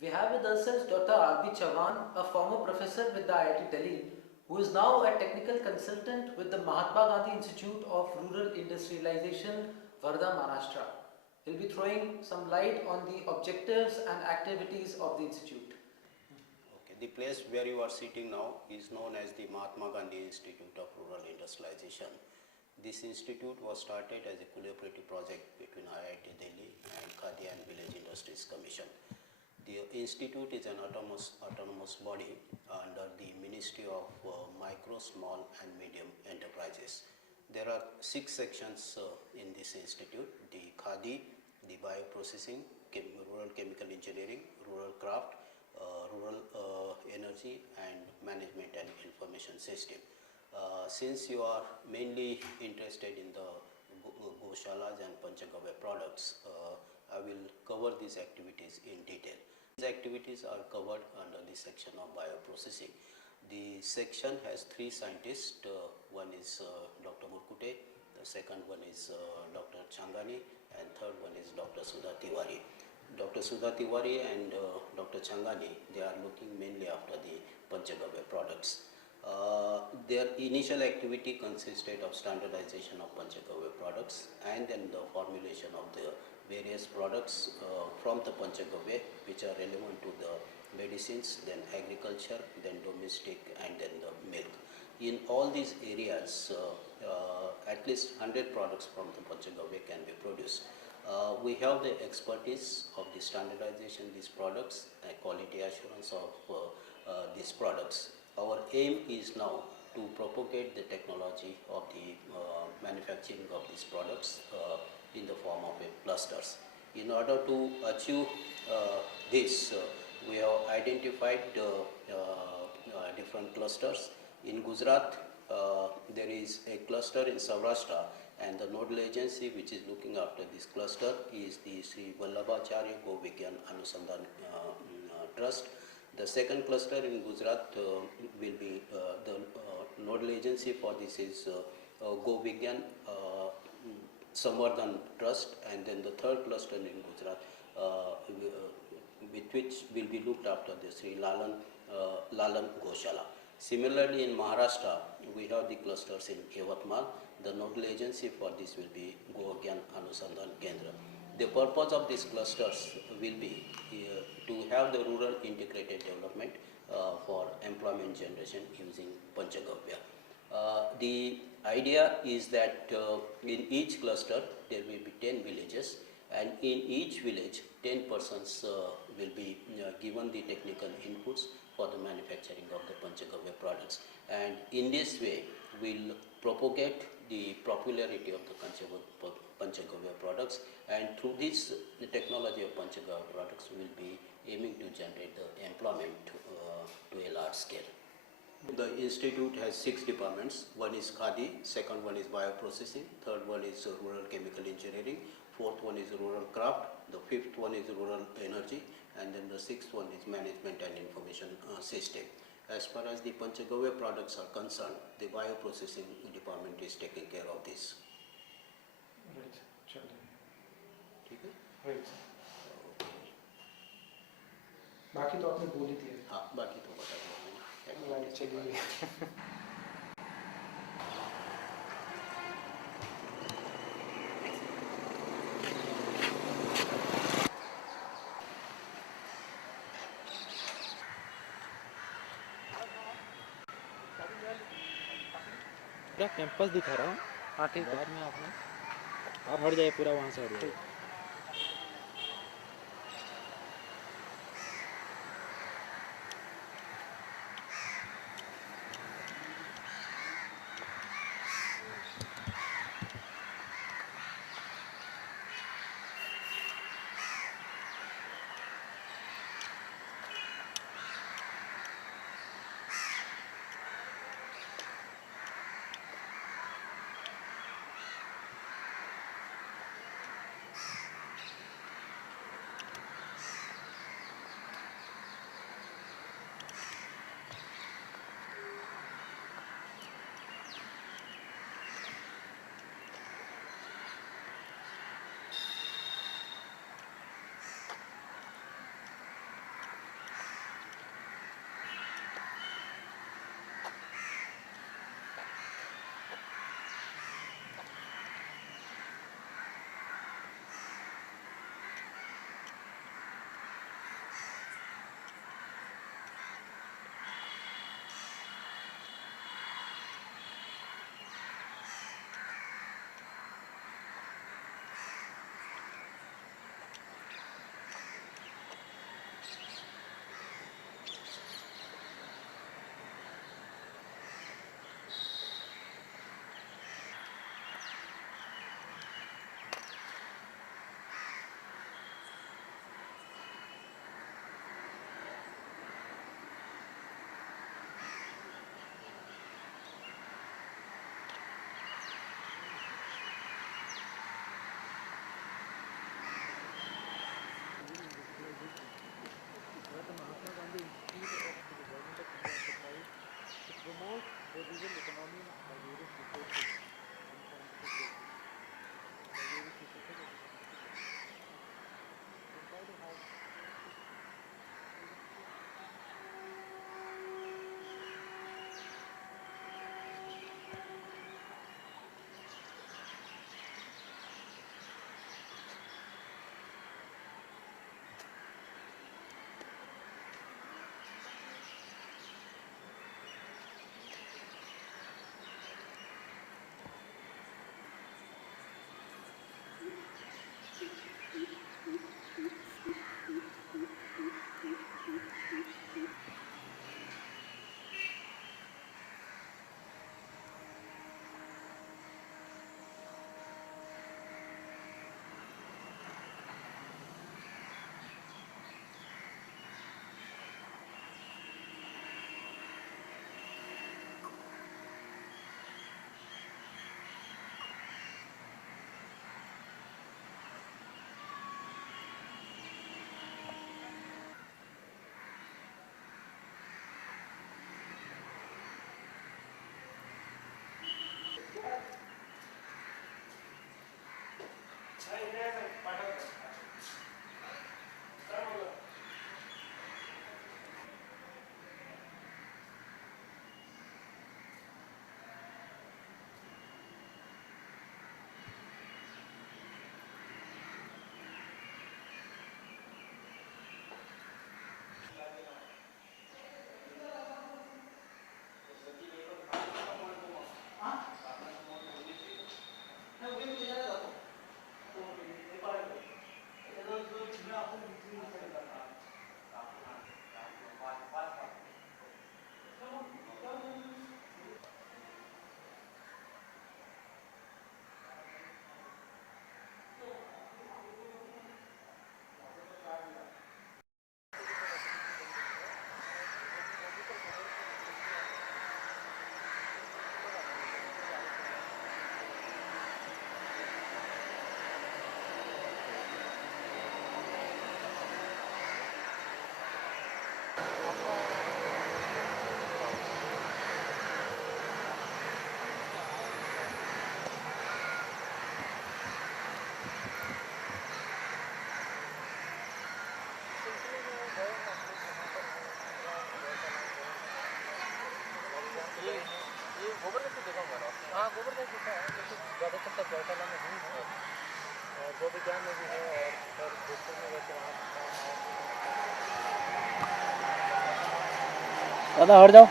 We have with us Dr. R.B. Chavan, a former professor with the IIT Delhi, who is now a technical consultant with the Mahatma Gandhi Institute of Rural Industrialization, Wardha, Maharashtra. He'll be throwing some light on the objectives and activities of the institute. Okay, the place where you are sitting now is known as the Mahatma Gandhi Institute of Rural Industrialization. This institute was started as a collaborative project between IIT Delhi and Khadi and Village Industries Commission. The institute is an autonomous body under the Ministry of Micro, Small and Medium Enterprises. There are 6 sections in this institute: the Khadi, the bioprocessing, rural chemical engineering, rural craft, rural energy and management and information system. Since you are mainly interested in the Goshalas and Panchagavya products, I will cover these activities in detail. These activities are covered under the section of bioprocessing. The section has 3 scientists. One is Dr. Murkute, the second one is Dr. Changani, and third one is Dr. Sudha Tiwari. Dr. Sudha Tiwari and Dr. Changani, they are looking mainly after the Panchagavya products. Their initial activity consisted of standardization of Panchagavya products and then the formulation of the various products from the Panchagavya which are relevant to the medicines, then agriculture, then domestic and then the milk. In all these areas, at least 100 products from the Panchagavya can be produced. We have the expertise of the standardization of these products and quality assurance of these products. Our aim is now to propagate the technology of the manufacturing of these products in the form of clusters. In order to achieve this, we have identified different clusters. In Gujarat, there is a cluster in Saurashtra, and the nodal agency which is looking after this cluster is the Sri Vallabhacharya Go Vigyan Anusandhan Trust. The second cluster in Gujarat will be the nodal agency for this is Go Vigyan Samvardhan Trust, and then the third cluster in Gujarat with which will be looked after the Sri Lalan Goshala. Similarly, in Maharashtra, we have the clusters in Yavatmal. The nodal agency for this will be Go Vigyan Anusandhan Kendra. The purpose of these clusters will be to have the rural integrated development for employment generation using Panchagavya. The idea is that in each cluster there will be 10 villages, and in each village 10 persons will be given the technical inputs for the manufacturing of the Panchagavya products, and in this way we'll propagate the popularity of the Panchagavya products, and through this the technology of Panchagavya products will be aiming to generate the employment to a large scale. The institute has 6 departments. One is Khadi, second one is bioprocessing, third one is rural chemical engineering, fourth one is rural craft, the fifth one is rural energy, and then the sixth one is management and information system. As far as the Panchagavya products are concerned, the bioprocessing department is taking care of this. Right, चलिए. ठीक है? Right. बाकी तो आपने बोल ही दिया. हाँ, बाकी तो बता दिया मैंने. Right, चलिए. पूरा कैंपस दिखा रहा हूँ। हाँ ठीक है। बाद में आप हट जाइए, पूरा वहाँ से हट जाइए। हाँ गोबर का दिखा है, लेकिन ज़्यादातर सब गौशाला में नहीं है, और वो विज्ञान में भी है, और भोजपुर में वैसे वहाँ दादा हट जाओ।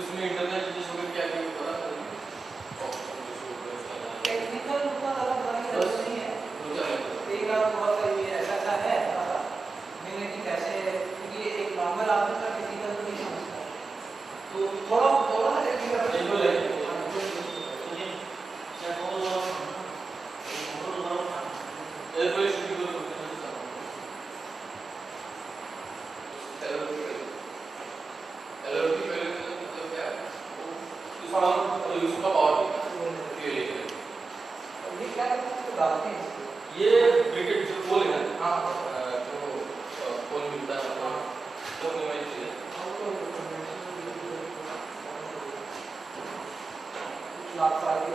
उसमें इंटरनल चीज़ों में क्या क्या होता है? टेक्निकल उतना ज़्यादा बताने की जरूरत नहीं है। एक बार थोड़ा सा ये ऐसा है मैंने कि कैसे, क्योंकि एक नॉर्मल आदमी का टेक्निकल तो नहीं समझता, तो थोड़ा सा टेक्निकल है। ये क्या करते हैं, इसको डालते हैं इसको। ये क्रिकेट जो बॉल है ना, हाँ जो बॉल मिलता है अपना, तो नहीं चीज़ है। लाख साल के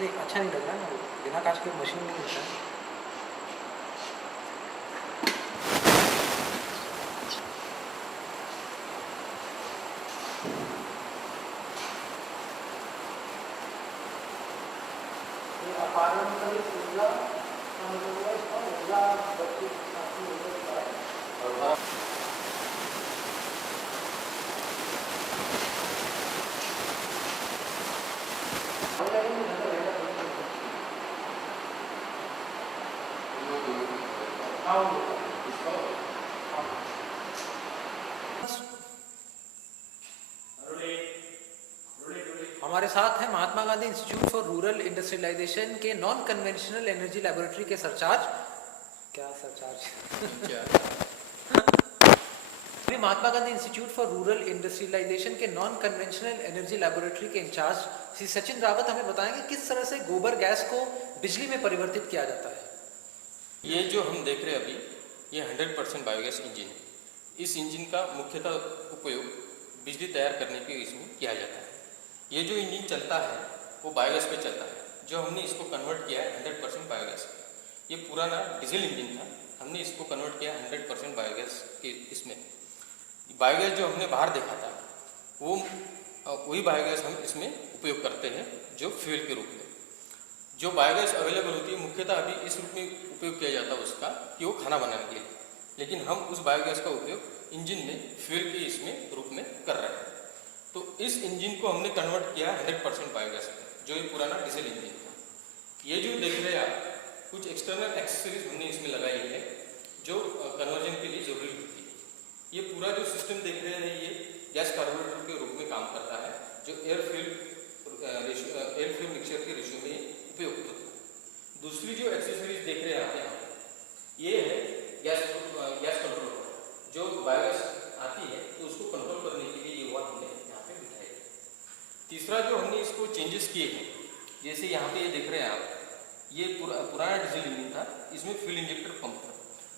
नहीं अच्छा नहीं लग रहा है, बिना कांच के मशीन नहीं मिलता है। ये अपार्टमेंट का भी पूरा हम लोगों का इसका पूरा बच्चे काफी होता है। हमारे साथ हैं Mahatma Gandhi Institute for Rural Industrialization के नॉन कन्वेंशनल एनर्जी लैबोरेटरी के सरचार्ज, क्या सरचार्ज अभी Mahatma Gandhi Institute for Rural Industrialization के नॉन कन्वेंशनल एनर्जी लैबोरेटरी के इंचार्ज श्री सचिन रावत हमें बताएंगे किस तरह से गोबर गैस को बिजली में परिवर्तित किया जाता है। ये जो हम देख रहे हैं अभी, ये 100% बायोगैस इंजन है। इस इंजन का मुख्यतः उपयोग बिजली तैयार करने के इसमें किया जाता है। ये जो इंजन चलता है वो बायोगैस पे चलता है। जो हमने इसको कन्वर्ट किया है 100% बायोगैस पे। ये पुराना डीजल इंजन था, हमने इसको कन्वर्ट किया 100% बायोगैस के इसमें। बायोगैस जो हमने बाहर देखा था वो वही बायोगैस हम इसमें उपयोग करते हैं जो फ्यूल के रूप में। जो बायोगैस अवेलेबल होती है मुख्यतः अभी इस रूप में उपयोग किया जाता है उसका कि वो खाना बनाने के लिए, लेकिन हम उस बायोगैस का उपयोग इंजन में फ्यूल के इसमें रूप में कर रहे हैं। तो इस इंजन को हमने कन्वर्ट किया 100% बायोगैस में, जो ये पुराना डीजल इंजन था। ये जो देख रहे हैं आप, कुछ एक्सटर्नल एक्सेसरीज हमने इसमें लगाई है जो कन्वर्जन के लिए जरूरी होती है। ये पूरा जो सिस्टम देख रहे हैं ये गैस कार्बोरेटर के रूप में काम करता है, जो एयर फ्यूल मिक्सचर के रेशियो में उपयुक्त होता है। दूसरी जो एक्सेसरीज देख रहे हैं आप यहाँ, ये है गैस कंट्रोल, जो बायोगैस आती है तो उसको कंट्रोल करने के लिए ये वाट हमने यहाँ पे बिठाई है। तीसरा जो हमने इसको चेंजेस किए हैं, जैसे यहाँ पे ये देख रहे हैं आप, ये पुराना डीजल इंजन था, इसमें फ्यूल इंजेक्टर पंप था।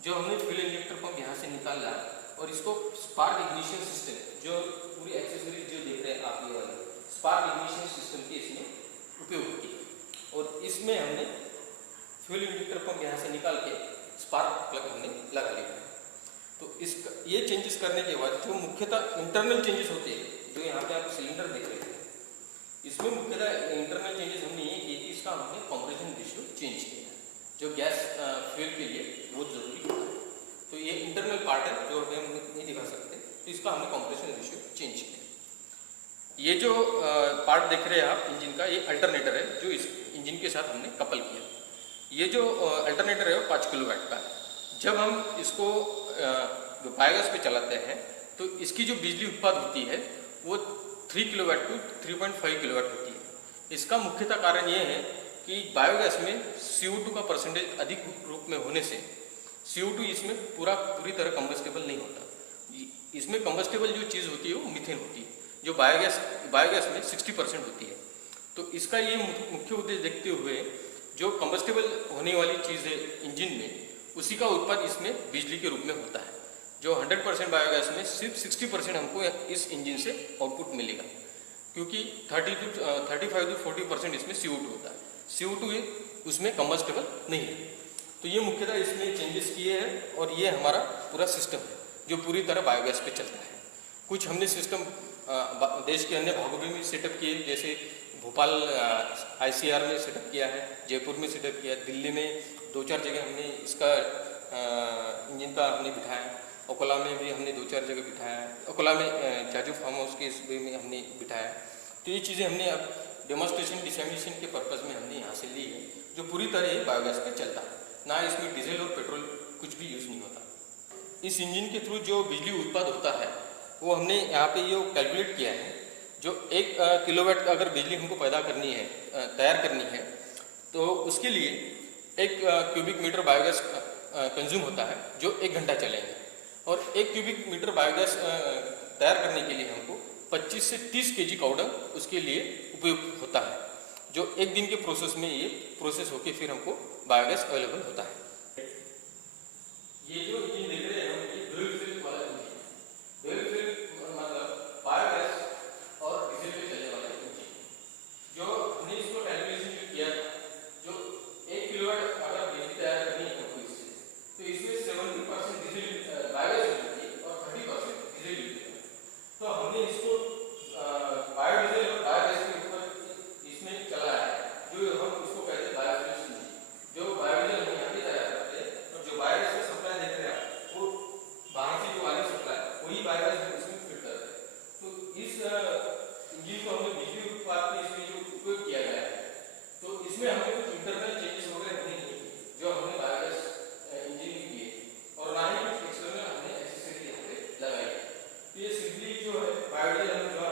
जो हमने फ्यूल इंजेक्टर पंप यहाँ से निकाला और इसको स्पार्क इग्निशन सिस्टम, जो पूरी एक्सेसरीज जो देख रहे हैं आप ये वाली स्पार्क इग्निशन सिस्टम के इसमें उपयोग की, और इसमें हमने फ्यूल इंजेक्टर पंप यहाँ से निकाल के स्पार्क प्लग हमने लगा लिया। तो ये चेंजेस करने के बाद जो मुख्यतः इंटरनल चेंजेस होते हैं, जो यहाँ पे आप सिलेंडर देख रहे हैं, इसमें मुख्यतः इंटरनल चेंजेस हमने ये किए कि इसका हमने कंप्रेशन रेशियो चेंज किया है, जो गैस फ्यूल के लिए बहुत जरूरी होता है। तो ये इंटरनल पार्ट है जो हम नहीं दिखा सकते, तो इसका हमने कंप्रेशन रेशियो चेंज किया। ये जो पार्ट देख रहे हैं आप इंजन का, ये अल्टरनेटर है जो इस इंजन के साथ हमने कपल किया। ये जो अल्टरनेटर है वो 5 किलोवाट का है। जब हम इसको बायोगैस पे चलाते हैं तो इसकी जो बिजली उत्पाद होती है वो 3 किलोवाट टू 3.5 किलोवाट होती है। इसका मुख्यतः कारण ये है कि बायोगैस में CO2 का परसेंटेज अधिक रूप में होने से CO2 इसमें पूरी तरह कंबस्टेबल नहीं होता। इसमें कंबस्टेबल जो चीज़ होती है वो मीथेन होती है, जो बायोगैस में 60% होती है। तो इसका ये मुख्य उद्देश्य देखते हुए जो कंबस्टेबल होने वाली चीज़ है इंजन में, उसी का उत्पाद इसमें बिजली के रूप में होता है। जो 100% बायोगैस में सिर्फ 60% हमको इस इंजन से आउटपुट मिलेगा, क्योंकि 35 to 40% इसमें CO2 होता है। CO2 उसमें कंबस्टेबल नहीं है। तो ये मुख्यतः इसमें चेंजेस किए हैं, और ये हमारा पूरा सिस्टम है जो पूरी तरह बायोगैस पे चलता है। कुछ हमने सिस्टम देश के अन्य भागों में भी सेटअप किए, जैसे भोपाल ICR में सेटअप किया है, जयपुर में सेटअप किया है, दिल्ली में 2-4 जगह हमने इसका इंजन का हमने बिठाया, अकोला में भी हमने 2-4 जगह बिठाया है, अकोला में जाजू फार्म हाउस के इसमें में हमने बिठाया। तो ये चीज़ें हमने अब डेमोन्स्ट्रेशन डिसमिनेशन के पर्पज़ में हमने यहाँ से ली है, जो पूरी तरह बायोगैस पे चलता है, ना इसमें डीजल और पेट्रोल कुछ भी यूज़ नहीं होता। इस इंजन के थ्रू जो बिजली उत्पाद होता है वो हमने यहाँ पे ये कैलकुलेट किया है। जो 1 किलोवाट अगर बिजली हमको पैदा करनी है, तैयार करनी है, तो उसके लिए 1 क्यूबिक मीटर बायोगैस कंज्यूम होता है जो 1 घंटा चलेंगे, और 1 क्यूबिक मीटर बायोगैस तैयार करने के लिए हमको 25 से 30 kg पाउडर उसके लिए उपयोग होता है, जो 1 दिन के प्रोसेस में ये प्रोसेस होके फिर हमको बायोगैस अवेलेबल होता है। ये जो इंजन देख रहे हैं हम, ये ड्यूल फ्यूल वाला इंजन, ड्यूल फ्यूल मतलब बायोगैस और डीजल पे चलने वाला इंजन। जो हमने इसको कैलकुलेशन जो किया था, जो 1 किलोवाट अगर बिजली तैयार करनी है हमको इससे, तो इसमें 70% डीजल बायोगैस होती है और 30% डीजल यूज होता है। तो हमने इसको बायोडीजल और बायोगैस के ऊपर इसमें चला है, जो हम उसको कहते हैं बायोफ्यूल इंजन। जो बायोडीजल हम यहाँ पे तैयार करते हैं, और जो बायोगैस का सप्लाई देख रहे हैं वो बाहर से जो वाली सप्लाई वही बायोगैस हम इसमें फिट कर रहे हैं। तो इस इंजन को हमने बिजली उत्पाद में इसमें जो उपयोग किया गया है, तो इसमें हमने कुछ इंटरनल चेंजेस वगैरह हमने नहीं किए जो हमने बायोगैस इंजन में किए, और ना ही कुछ एक्सटर्नल हमने एक्सेसरी यहाँ पे लगाई। तो ये सिंपली जो है बायोडीजल हम जो